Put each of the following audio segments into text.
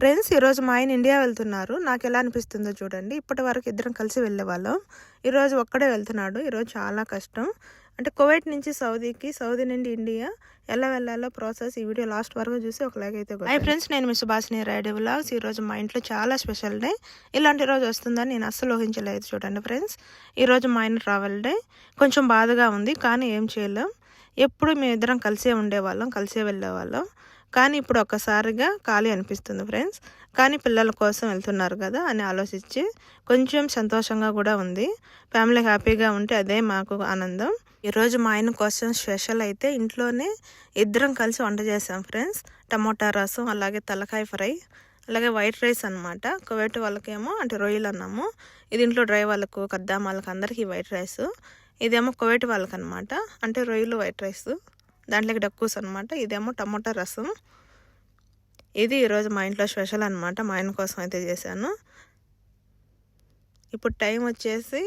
Friends, ఈరోజు మా ఆయన ఇండియా వెళ్తున్నారు. నాకు ఎలా అనిపిస్తుందో చూడండి. ఇప్పటి వరకు ఇద్దరం కలిసి వెళ్ళేవాళ్ళం. ఈరోజు ఒక్కడే వెళ్తున్నాడు. ఈరోజు చాలా కష్టం. అంటే కువైట్ నుంచి సౌదీకి, సౌదీ నుండి ఇండియా ఎలా వెళ్ళాలో ప్రాసెస్ ఈ వీడియో లాస్ట్ వరకు చూసి ఒక లైక్ అయితే కొట్టండి. హాయ్ ఫ్రెండ్స్, నేను మీ సుభాషిణి రైడ్ వ్లాగ్స్. ఈరోజు మా ఇంట్లో చాలా స్పెషల్ డే. ఇలాంటి రోజు వస్తుందని నేను అస్సలు ఊహించలేదు. చూడండి ఫ్రెండ్స్, ఈరోజు మా ఆయన ట్రావెల్ డే. కొంచెం బాధగా ఉంది, కానీ ఏం చేయలేం. ఎప్పుడు మేమిద్దరం కలిసే ఉండేవాళ్ళం, కలిసే వెళ్ళేవాళ్ళం. కానీ ఇప్పుడు ఒక్కసారిగా ఖాళీ అనిపిస్తుంది ఫ్రెండ్స్. కానీ పిల్లల కోసం వెళ్తున్నారు కదా అని ఆలోచించి కొంచెం సంతోషంగా కూడా ఉంది. ఫ్యామిలీ హ్యాపీగా ఉంటే అదే మాకు ఆనందం. ఈరోజు మా ఆయన కోసం స్పెషల్ అయితే ఇంట్లోనే ఇద్దరం కలిసి వంట చేసాం ఫ్రెండ్స్. టమోటా రసం, అలాగే తలకాయ ఫ్రై, అలాగే వైట్ రైస్ అనమాట. కువైట్ వాళ్ళకేమో అంటే రొయ్యలు అన్నాము. ఇది ఇంట్లో డ్రై వాళ్ళకు, కద్దాం వాళ్ళకి అందరికీ వైట్ రైస్. ఇదేమో కువైట్ వాళ్ళకి అనమాట, అంటే రొయ్యలు వైట్ రైస్, దాంట్లోకి డక్కూస్ అనమాట. ఇదేమో టమోటా రసం. ఇది ఈరోజు మా ఇంట్లో స్పెషల్ అనమాట. మా ఆయన కోసం అయితే చేశాను. ఇప్పుడు టైం వచ్చేసి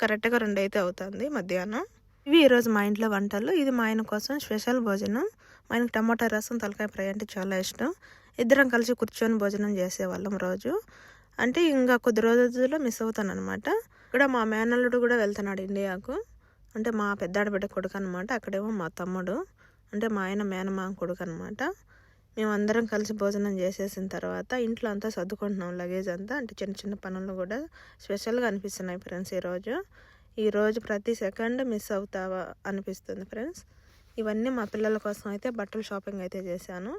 కరెక్ట్గా 2 అయితే అవుతుంది మధ్యాహ్నం. ఇవి ఈరోజు మా ఇంట్లో వంటలు. ఇది మా ఆయన కోసం స్పెషల్ భోజనం. మా ఆయనకు టమోటా రసం, తలకాయ ఫ్రై అంటే చాలా ఇష్టం. ఇద్దరం కలిసి కూర్చొని భోజనం చేసేవాళ్ళం రోజు. అంటే ఇంకా కొద్ది రోజుల్లో మిస్ అవుతాను అనమాట. ఇక్కడ మా మేనల్లుడు కూడా వెళ్తున్నాడు ఇండియాకు. అంటే మా పెద్దాడబిడ్డ కొడుకు అనమాట. అక్కడేమో మా తమ్ముడు, అంటే మా ఆయన మేనమామ కొడుకు అనమాట. మేమందరం కలిసి భోజనం చేసేసిన తర్వాత ఇంట్లో అంతా సర్దుకుంటున్నాం, లగేజ్ అంతా. అంటే చిన్న చిన్న పనులు కూడా స్పెషల్గా అనిపిస్తున్నాయి ఫ్రెండ్స్. ఈరోజు ప్రతి సెకండ్ మిస్ అవుతావా అనిపిస్తుంది ఫ్రెండ్స్. ఇవన్నీ మా పిల్లల కోసం అయితే బట్టలు షాపింగ్ అయితే చేశాను.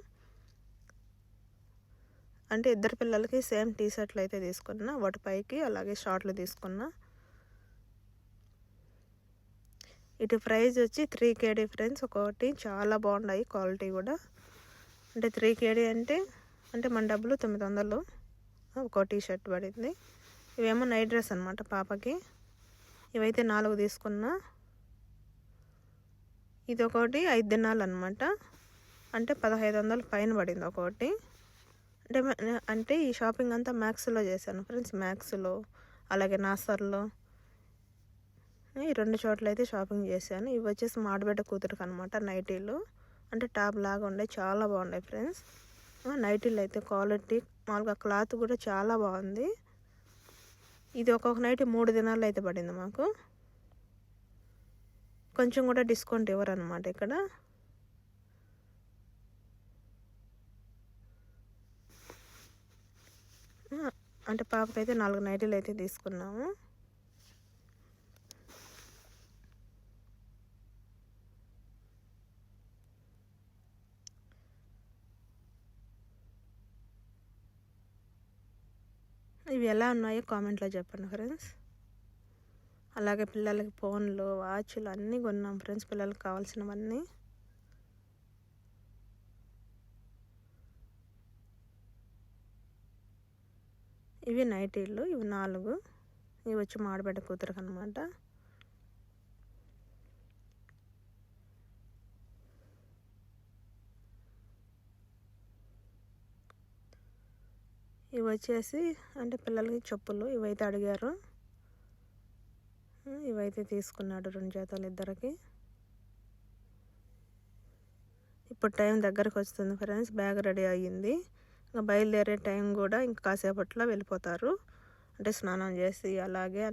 అంటే ఇద్దరు పిల్లలకి సేమ్ టీ షర్ట్లు అయితే తీసుకున్నా, వాటి పైకి అలాగే షార్ట్లు తీసుకున్నా. ఇటు ప్రైస్ వచ్చి 3 KD ఫ్రెండ్స్. ఒక్కొక్కటి చాలా బాగున్నాయి, క్వాలిటీ కూడా. అంటే 3 KD అంటే మన డబ్బులు 900 ఒక టీ షర్ట్ పడింది. ఇవేమో నైట్ డ్రెస్ అనమాట పాపకి. ఇవైతే 4 తీసుకున్నా. ఇది ఒకటి 5 దినాలు అనమాట, అంటే 1500 పైన పడింది ఒకటి. అంటే ఈ షాపింగ్ అంతా మ్యాక్స్లో చేశాను ఫ్రెండ్స్. మ్యాక్స్లో అలాగే నాసర్లో ఈ 2 చోట్ల అయితే షాపింగ్ చేశాను. ఇవి వచ్చేసి మా ఆడబిడ్డ కూతురికి అనమాట నైటీలు. అంటే టాప్ లాగా ఉండే, చాలా బాగున్నాయి ఫ్రెండ్స్. నైటీలు అయితే క్వాలిటీ, మామూలుగా క్లాత్ కూడా చాలా బాగుంది. ఇది ఒక్కొక్క నైట్ 3 దినాలు అయితే పడింది మాకు. కొంచెం కూడా డిస్కౌంట్ ఇవ్వరు అనమాట ఇక్కడ. అంటే పాపకైతే 4 నైటీలు అయితే తీసుకున్నాము. ఇవి ఎలా ఉన్నాయో కామెంట్లో చెప్పండి ఫ్రెండ్స్. అలాగే పిల్లలకి ఫోన్లు, వాచ్లు అన్నీ కొన్నాం ఫ్రెండ్స్, పిల్లలకి కావాల్సినవన్నీ. ఇవి నైటీలు, ఇవి 4. ఇవి వచ్చి మా ఆడబిడ్డ కూతురికి అనమాట. ఇవి వచ్చేసి అంటే పిల్లలకి చెప్పులు. ఇవైతే అడిగారు, ఇవైతే తీసుకున్నాడు 2 జతలు ఇద్దరికి. ఇప్పుడు టైం దగ్గరకు వస్తుంది ఫ్రెండ్స్. బ్యాగ్ రెడీ అయ్యింది. ఇంకా బయలుదేరే టైం కూడా ఇంకా కాసేపట్లో వెళ్ళిపోతారు. అంటే స్నానం చేసి అలాగే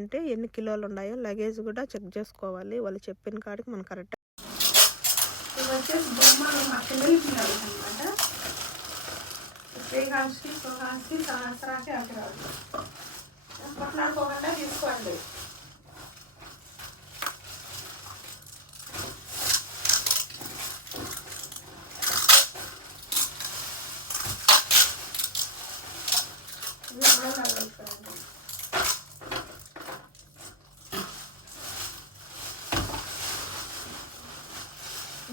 అంటే ఎన్ని కిలోలు ఉన్నాయో లగేజ్ కూడా చెక్ చేసుకోవాలి. వాళ్ళు చెప్పిన కాడికి మనం కరెక్ట్. ఇవి వచ్చేసి బొమ్మలు మా పిల్లలకి అనమాట. శ్రీకాంత్కి, సుహాన్కి, సహస్రాకి అభిరాజు. కొట్లాడుకోకుండా తీసుకోండి.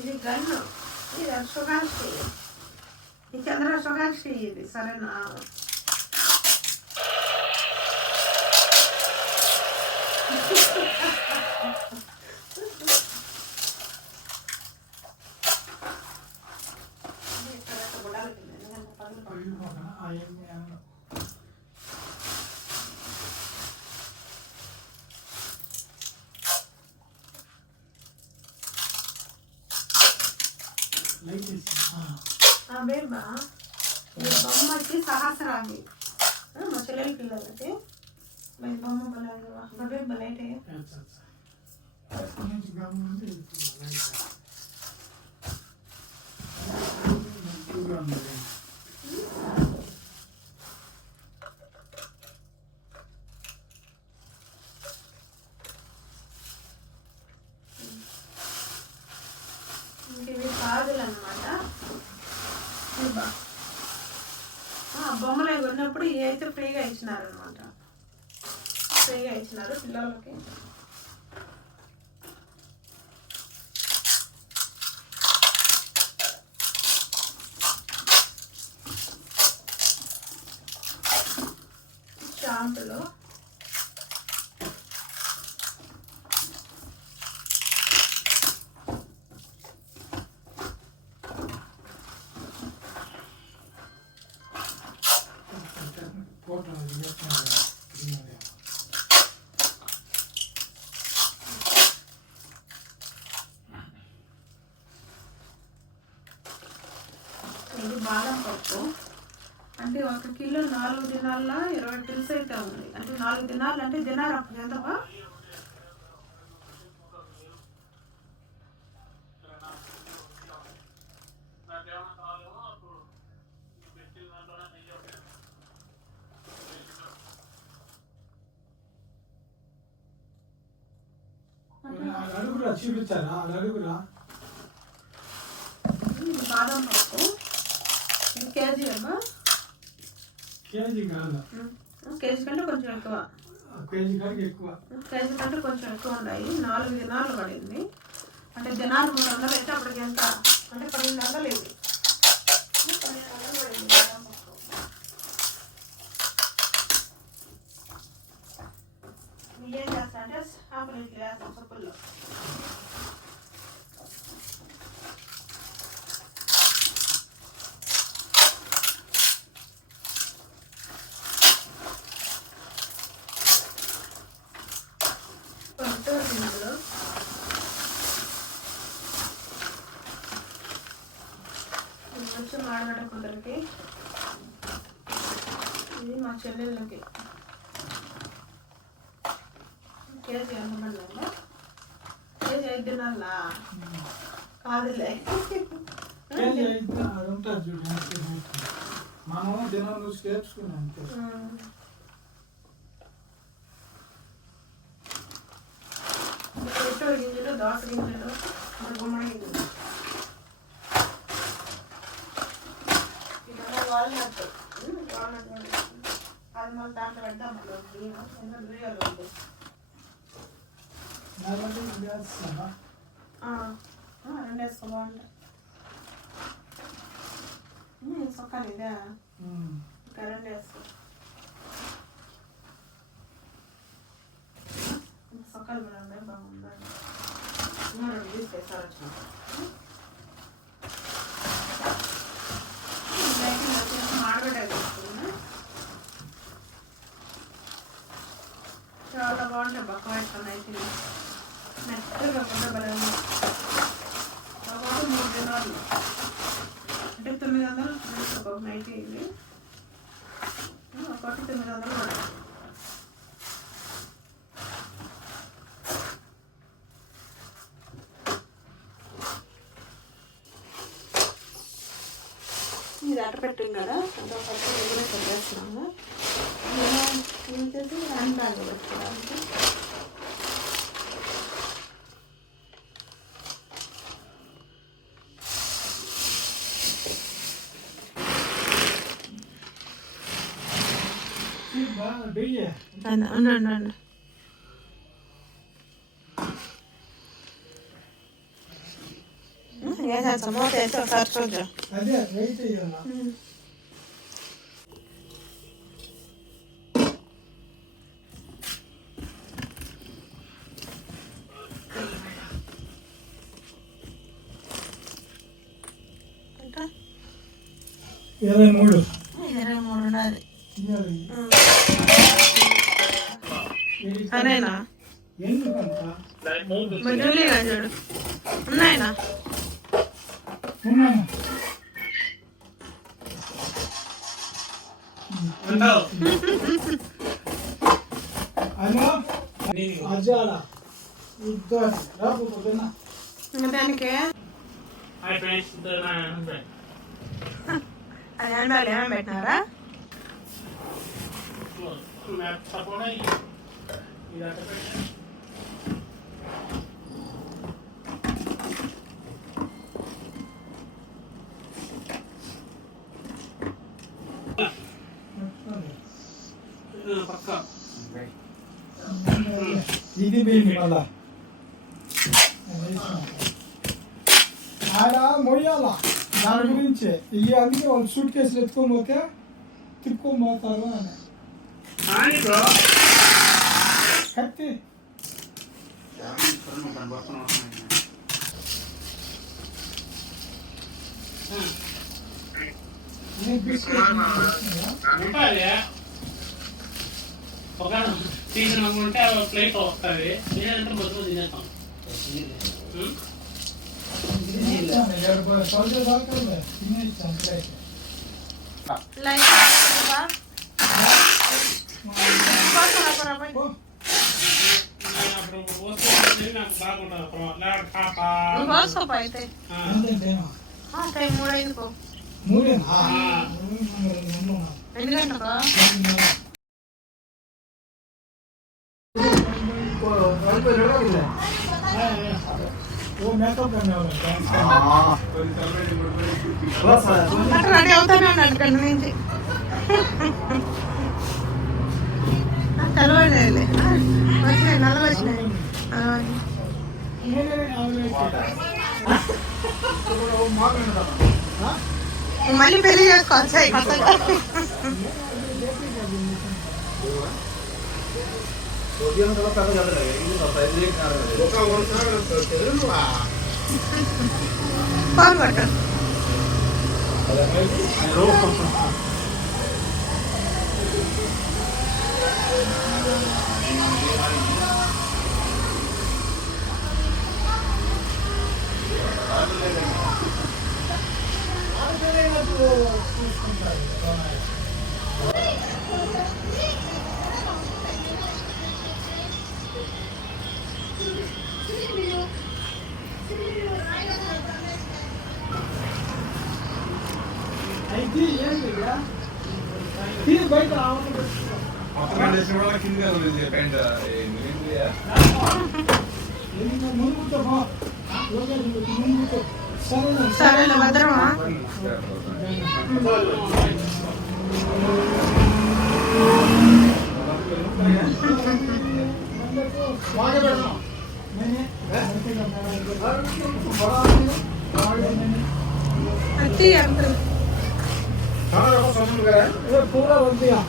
ఇది గన్ను, ఇది సుహాన్కి, ఈ చంద్ర సుహాన్కి. ఇది సరేనా? బేబా ఈ బొమ్మకి సహస్రాది మా చెల్లెల పిల్లలకి మరి బొమ్మ బలే బలైతే ఇవి కాదులు అన్నమాట. బొమ్మలు కొన్నప్పుడు ఇవి అయితే ఫ్రీగా ఇచ్చినారు అనమాట. ఫ్రీగా ఇచ్చినారు పిల్లలకి. షాంపులు ఇది బాదం పప్పు. అంటే 1 కిలో 4 దినాల 20 టిల్స్ అయితే ఉంది. అంటే 4 దినాలు అంటే దినాలు అప్పుడు ఎంతవా? చూపించారా అడుగురా? బాదం పప్పు ఇది కేజీ అమ్మా. కేజీ కాదు, కేజీ కంటే కొంచెం ఎక్కువ. కేజీ కంటే ఎక్కువ. కేజీ కంటే కొంచెం ఎక్కువ ఉన్నాయి. 4 దినాలు పడింది. అంటే దినాలు 300 అయితే అప్పటికి ఎంత అంటే 1200 ఇది. 1200 పడింది బాదం పప్పు. ఏం చేస్తా అంటే ఆకులు ఇట్లా వేస్తాం సొప్పుల్లో. కొంచెం ఆడబెట్ట కూతురికి, ఇది మా చెల్లెళ్ళకి. కేజీ ఎంతమంది ఉందా? కేజీ 5 దినాలా కాదులే. మనం దినం నుంచి నేర్చుకున్నాం. ఎట్టో గింజలు, దోస గింజలు, గుమ్మడి గింజలు, వాల్నట్ అది మళ్ళీ దాంట్లో పెడదాం. మళ్ళీ బియ్యాలు ఉంటాయి. 2 వేసుకో బాగుంటాయి. సొక్కాలు ఇదే ఇంకా 2 వేసుకో. సొక్కాలు కూడా ఉన్నాయి బాగుందా? 2 తీసుకేసారు వచ్చిన ఆడబెట్టాలి. చాలా బాగుంటాయి. బక్క పెట్టుకుని అయితే మెత్తగా కూడా బలం. కాబట్టి 3 దినాలు అంటే 900 ఒక నైట్. ఇది ఒకటి 900 పడుతుంది. ఇది అట్ట పెట్టింది కదా, పెట్టేస్తున్నాము. వచ్చేసి హ్యాండ్ బ్యాగ్ పెట్టుకోవడానికి. ఉండండి ఒకసారి చూద్దాం. ఇంకా 23 ఉన్నది. అరేనా జూలీగా చూడు ఉన్నాయినా. హలో అజాల ఇద్దరు రాబు పొద్దున్న దానికి హాయ్ ఫ్రెండ్స్ అది హ్యాండ్ బ్యాగ్ ఏమేమి పెట్టినారా? మ్యాప్ సపోర్ట్ ఇది అక్కడ పెట్టాను. పక్క ఇది పోయింది మళ్ళా ఆడ మొయ్యాల దాని గురించే ఇవి అందుకే వాళ్ళు సూట్ కేసులు ఎత్తుకొని పోతే తిప్పుకొని పోతారు అని కత్తి ఉంటుంది ఒక సీజన్ ఉంటే ప్లేట్ వస్తుంది లేదంటే మొత్తం తినేస్తాం. అప్పుడు పోస్తే నాకు బాగుంటుంది. టైం 3 మూడేనా ఎన్ని గంటలకు? वो मेकअप करने वाला అక్కడ రెడీ అవుతానే ఉన్నాడు ఇక్కడ నుంచి. తెలవలేదు వచ్చినాయి, నల్లగా వచ్చినాయి. మళ్ళీ పెళ్లి చేసుకోవచ్చు కొత్తగా. ఫోన్ పట్టు. అయితే ఏం లేదా తీసి బయట సరేలే భద్రమా. అతి అంకుల్ पूरा बन दिया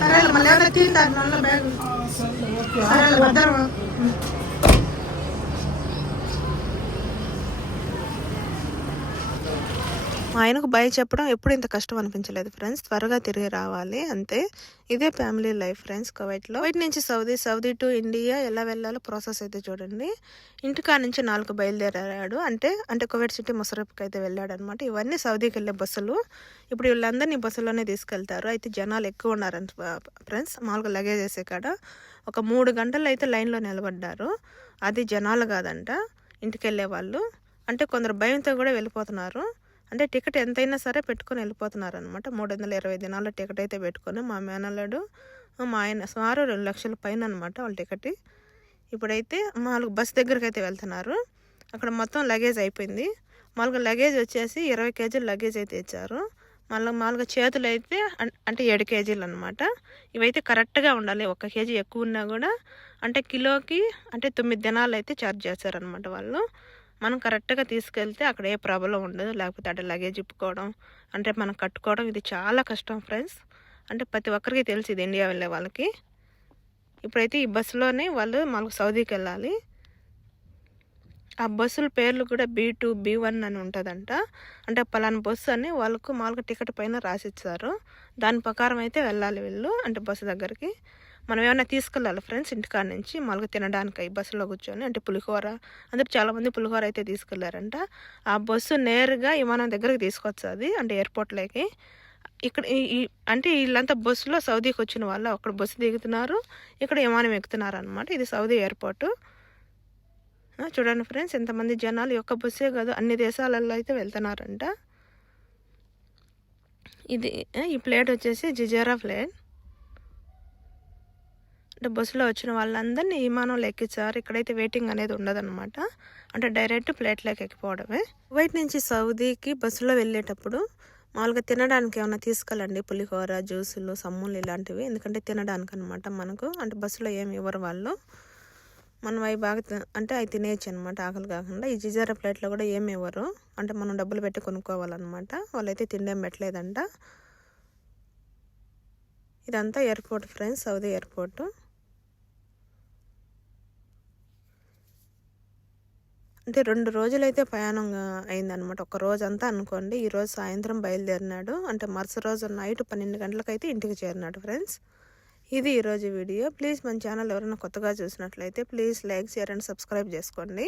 సరేలే మళ్ళీ ఏమైనా తింటారు నల్ల బ్యాగ్. సరేలే భద్రమా. మా ఆయనకు బై చెప్పడం ఎప్పుడు ఇంత కష్టం అనిపించలేదు ఫ్రెండ్స్. త్వరగా తిరిగి రావాలి అంతే. ఇదే ఫ్యామిలీ లైఫ్ ఫ్రెండ్స్ కువైట్లో. కువైట్ నుంచి సౌదీ టు ఇండియా ఎలా వెళ్ళాలో ప్రాసెస్ అయితే చూడండి. ఇంటికా నుంచి 4 బయలుదేరాడు. అంటే కువైట్ సిటీ ముసరఫ్కి అయితే వెళ్ళాడు అనమాట. ఇవన్నీ సౌదీకి వెళ్ళే బస్సులు. ఇప్పుడు వీళ్ళందరినీ బస్సులోనే తీసుకెళ్తారు. అయితే జనాలు ఎక్కువ ఉన్నారంట ఫ్రెండ్స్. మామూలుగా లగేజ్ వేసే కాడ ఒక 3 గంటలు అయితే లైన్లో నిలబడ్డారు. అది జనాలు కాదంట, ఇంటికి వెళ్ళే వాళ్ళు. అంటే కొందరు భయంతో కూడా వెళ్ళిపోతున్నారు. అంటే టికెట్ ఎంతైనా సరే పెట్టుకొని వెళ్ళిపోతున్నారు అనమాట. 320 దినాల టికెట్ అయితే పెట్టుకొని మా మేనల్లుడు మా ఆయన సుమారు 2 లక్షల పైన అనమాట వాళ్ళ టికెట్. ఇప్పుడైతే మామూలుగా బస్ దగ్గరికి అయితే వెళ్తున్నారు. అక్కడ మొత్తం లగేజ్ అయిపోయింది. మామూలుగా లగేజ్ వచ్చేసి 20 కేజీలు లగేజ్ అయితే ఇచ్చారు. మామూలుగా చేతులు అయితే అంటే 7 కేజీలు అనమాట. ఇవైతే కరెక్ట్గా ఉండాలి. 1 కేజీ ఎక్కువ ఉన్నా కూడా అంటే కిలోకి అంటే 9 దినాలు అయితే ఛార్జ్ చేస్తారనమాట వాళ్ళు. మనం కరెక్ట్గా తీసుకెళ్తే అక్కడ ఏ ప్రాబ్లం ఉండదు. లేకపోతే అక్కడ లగేజ్ ఇప్పుకోవడం అంటే మనం కట్టుకోవడం ఇది చాలా కష్టం ఫ్రెండ్స్. అంటే ప్రతి ఒక్కరికి తెలిసి ఇది ఇండియా వెళ్ళే వాళ్ళకి. ఇప్పుడైతే ఈ బస్సులోనే వాళ్ళు మాకు సౌదీకి వెళ్ళాలి. ఆ బస్సుల పేర్లు కూడా B2 B1 అని ఉంటుందంట. అంటే పలానా బస్సు అని వాళ్ళకు మామూలుగా టికెట్ పైన రాసిచ్చారు. దాని ప్రకారం అయితే వెళ్ళాలి వీళ్ళు అంటే బస్సు దగ్గరికి. మనం ఏమైనా తీసుకెళ్ళాలి ఫ్రెండ్స్ ఇంటికాడ నుంచి మామూలుగా తినడానికి ఈ బస్సులో కూర్చొని. అంటే పులిహోర అందరూ చాలామంది పులిహోర అయితే తీసుకెళ్లారంట. ఆ బస్సు నేరుగా విమానం దగ్గరికి తీసుకొచ్చేది అంటే ఎయిర్పోర్ట్లోకి. ఇక్కడ అంటే వీళ్ళంతా బస్సులో సౌదీకి వచ్చిన వాళ్ళు అక్కడ బస్సు దిగుతున్నారు, ఇక్కడ విమానం ఎక్కుతున్నారు అనమాట. ఇది సౌదీ ఎయిర్పోర్ట్. చూడండి ఫ్రెండ్స్, ఎంతమంది జనాలు, ఈ ఒక్క బస్సే కాదు అన్ని దేశాలలో అయితే వెళ్తున్నారంట. ఇది ఈ ప్లేట్ వచ్చేసి జిజేరా ప్లేట్. అంటే బస్సులో వచ్చిన వాళ్ళందరినీ విమానంలో ఎక్కించారు. ఇక్కడైతే వెయిటింగ్ అనేది ఉండదన్నమాట. అంటే డైరెక్ట్ ప్లేట్లోకి ఎక్కిపోవడమే. కువైట్ నుంచి సౌదీకి బస్సులో వెళ్ళేటప్పుడు మామూలుగా తినడానికి ఏమైనా తీసుకెళ్ళండి, పులిహోర, జ్యూసులు, సమ్ములు ఇలాంటివి. ఎందుకంటే తినడానికి అనమాట మనకు. అంటే బస్సులో ఏమి ఇవ్వరు వాళ్ళు, మనం అవి బాగా అంటే అవి తినేయచ్చు అనమాట ఆకలి కాకుండా. ఈ జిజేరా ప్లేట్లో కూడా ఏమి ఇవ్వరు, అంటే మనం డబ్బులు పెట్టి కొనుక్కోవాలన్నమాట. వాళ్ళైతే తిండేం పెట్టలేదంట. ఇదంతా ఎయిర్పోర్ట్ ఫ్రెండ్స్, సౌదీ ఎయిర్పోర్టు. అంటే 2 రోజులైతే ప్రయాణం అయిందనమాట. ఒక రోజంతా అనుకోండి. ఈరోజు సాయంత్రం బయలుదేరినాడు, అంటే మరుసటి రోజు నైట్ 12 గంటలకైతే ఇంటికి చేరినాడు ఫ్రెండ్స్. ఇది ఈరోజు వీడియో. ప్లీజ్ మన ఛానల్ ఎవరైనా కొత్తగా చూసినట్లయితే please like, share and subscribe చేసుకోండి.